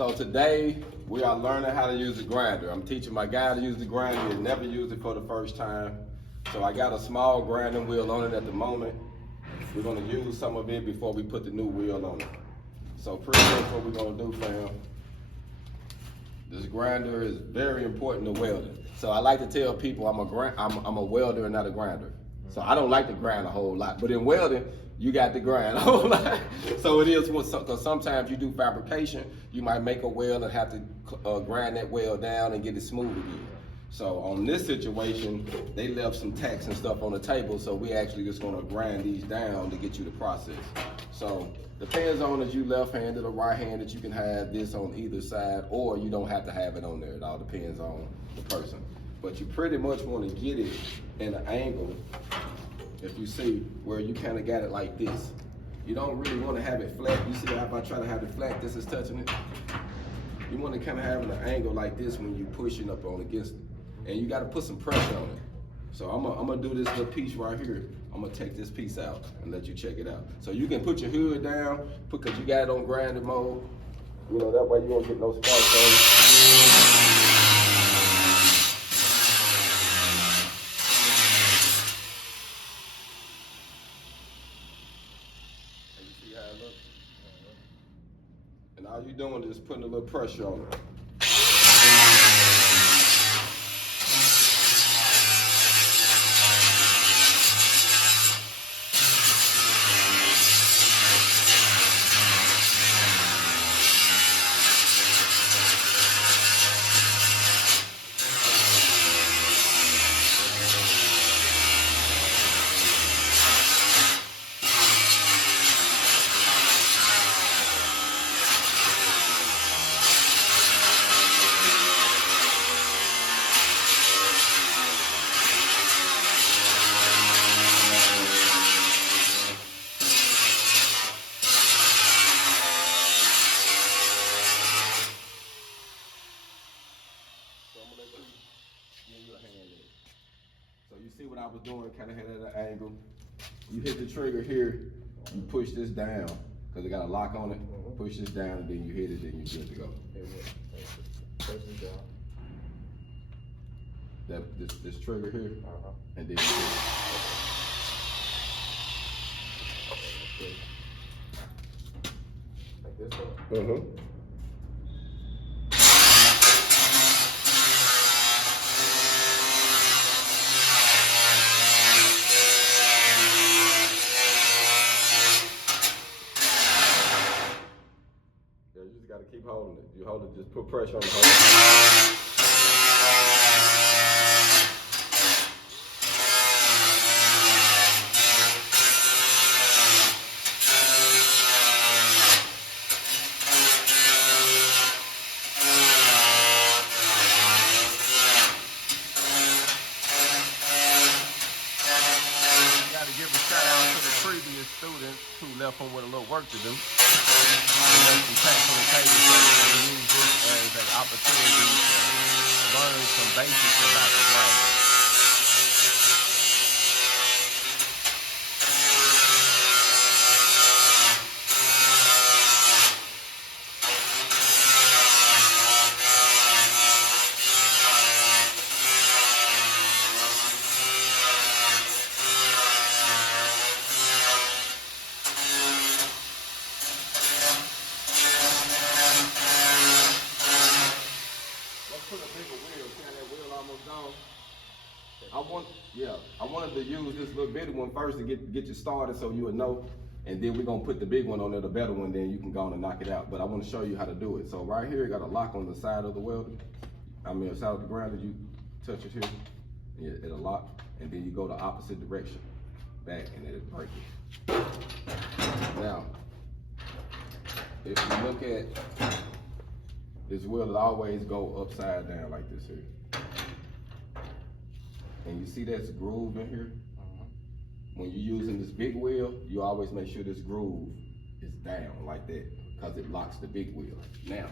So today we are learning how to use the grinder. I'm teaching my guy to use the grinder. He never used it for the first time. So I got a small grinding wheel on it at the moment. We're gonna use some of it before we put the new wheel on it. So pretty much what we're gonna do, fam. This grinder is very important to welding. So I like to tell people I'm a welder and not a grinder. So I don't like to grind a whole lot, but in welding, you got to grind a whole lot. So it is, because sometimes you do fabrication, you might make a weld and have to grind that weld down and get it smooth again. So on this situation, they left some tacks and stuff on the table, so we actually just gonna grind these down to get you the process. So depends on if you left-handed or right-handed, you can have this on either side, or you don't have to have it on there. It all depends on the person. But you pretty much wanna get it in an angle, if you see, where you kinda got it like this. You don't really wanna have it flat. You see how if I try to have it flat, this is touching it? You wanna kinda have an angle like this when you pushing up on against it. And you gotta put some pressure on it. So I'm gonna do this little piece right here. I'm gonna take this piece out and let you check it out. So you can put your hood down, because you got it on grinding mode. You know, that way you won't get no sparks on it. And you see how it looks? And all you're doing is putting a little pressure on it. So you see what I was doing, kind of had it at an angle. You hit the trigger here, you push this down, because it got a lock on it. Push this down, and then you hit it, then you're good to go. Push this down. This trigger here, and then you hit it. Okay. Like this one? Yeah, you just gotta keep holding it. You hold it, just put pressure on the hold. Give a shout out to the previous students who left home with a little work to do. They left some tacks on the table, so they can use this as an opportunity to learn some basics about the grinder. Put a bigger wheel. See how that wheel almost gone? I wanted to use this little bitty one first to get you started, so you would know, and then we're gonna put the big one on there, the better one, then you can go on and knock it out. But I want to show you how to do it. So right here, got a lock on the side of the welder. The side of the grinder. You touch it here, it'll lock, and then you go the opposite direction, back, and it'll break it. Now, if you look at this wheel, it always go upside down like this here. And you see that's groove in here? When you're using this big wheel, you always make sure this groove is down like that, because it locks the big wheel. Now,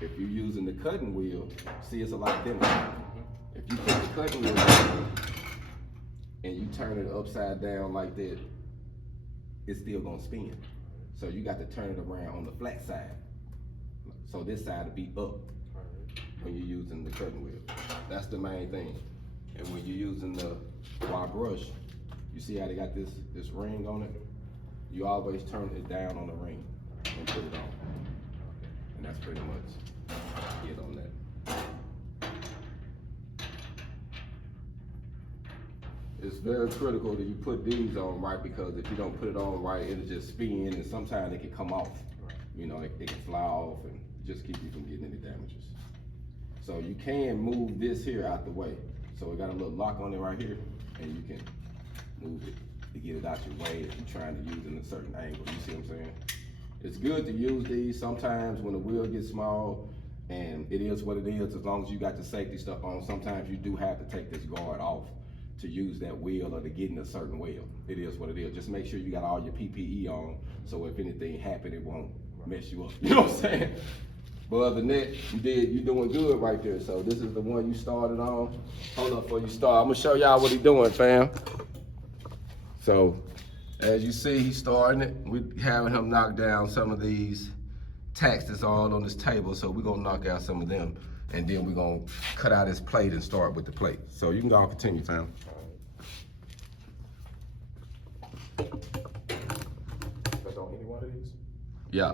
if you're using the cutting wheel, see, it's a lot different. If you put the cutting wheel down and you turn it upside down like that, it's still gonna spin. So you got to turn it around on the flat side. So this side will be up when you're using the cutting wheel. That's the main thing. And when you're using the wire brush, you see how they got this ring on it? You always turn it down on the ring and put it on. And that's pretty much it on that. It's very critical that you put these on right, because if you don't put it on right, it'll just spin, and sometimes it can come off. You know, it can fly off and just keep you from getting any damages. So you can move this here out the way. So it got a little lock on it right here, and you can move it to get it out your way if you're trying to use it in a certain angle. You see what I'm saying? It's good to use these sometimes when the wheel gets small, and it is what it is, as long as you got the safety stuff on. Sometimes you do have to take this guard off to use that wheel or to get in a certain wheel. It is what it is. Just make sure you got all your PPE on, so if anything happen, it won't mess you up. You know what I'm saying? But other than that, you're doing good right there. So this is the one you started on. Hold up before you start. I'm gonna show y'all what he's doing, fam. So as you see, he's starting it. We're having him knock down some of these tacks that's all on this table. So we're gonna knock out some of them, and then we're gonna cut out his plate and start with the plate. So you can go continue, fam. That's on any one of these? Yeah.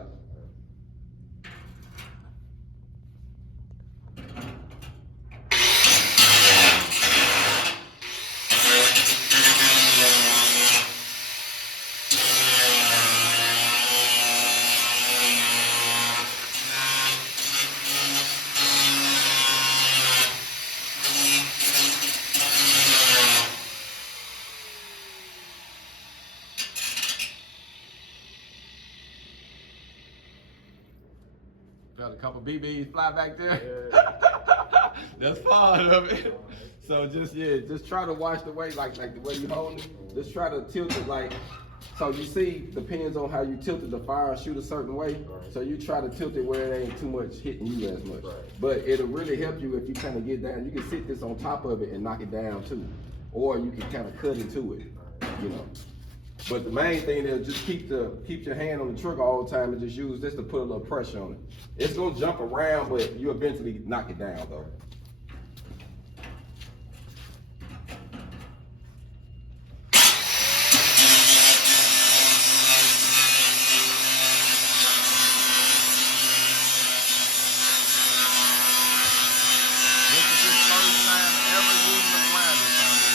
Got a couple BBs fly back there. Yeah. That's part of it. So just try to watch the way, like the way you hold it. Just try to tilt it like, so you see, depends on how you tilt it, the fire shoot a certain way. So you try to tilt it where it ain't too much hitting you as much. But it'll really help you if you kind of get down. You can sit this on top of it and knock it down too. Or you can kind of cut into it, you know. But the main thing is just keep your hand on the trigger all the time and just use this to put a little pressure on it. It's gonna jump around, but you eventually knock it down though. This is his first time ever using a grinder, family.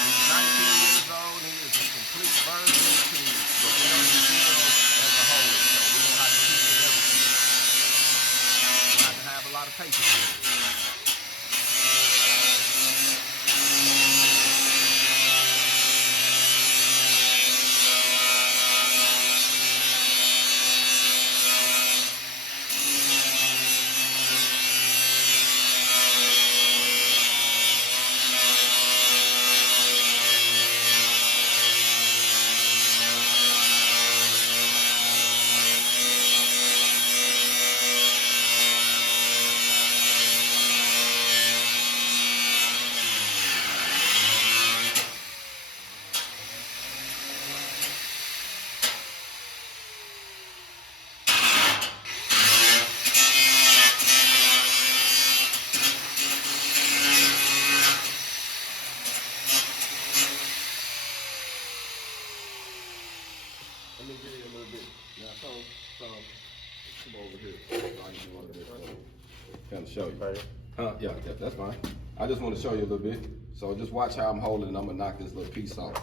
He's 19 years old. He is a complete virgin to the welding field as a whole. So we don't have to teach him everything. We have to have a lot of patience with it. Let me give you a little bit. Now, so come over here. I can do one of this. Kind of show you. Yeah, that's fine. I just want to show you a little bit. So just watch how I'm holding, and I'm gonna knock this little piece off.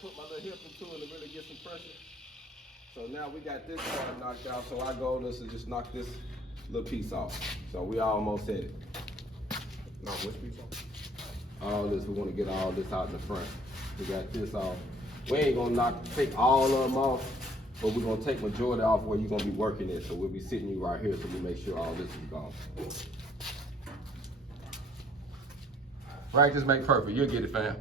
put my little hip into it to really get some pressure. So now we got this part knocked out, so our goal is to just knock this little piece off. So we almost hit it. No, which piece off? All this, we want to get all this out in the front. We got this off. We ain't gonna take all of them off, but we're gonna take majority off where you're gonna be working it. So we'll be sitting you right here so we make sure all this is gone. Practice make perfect. You'll get it, fam.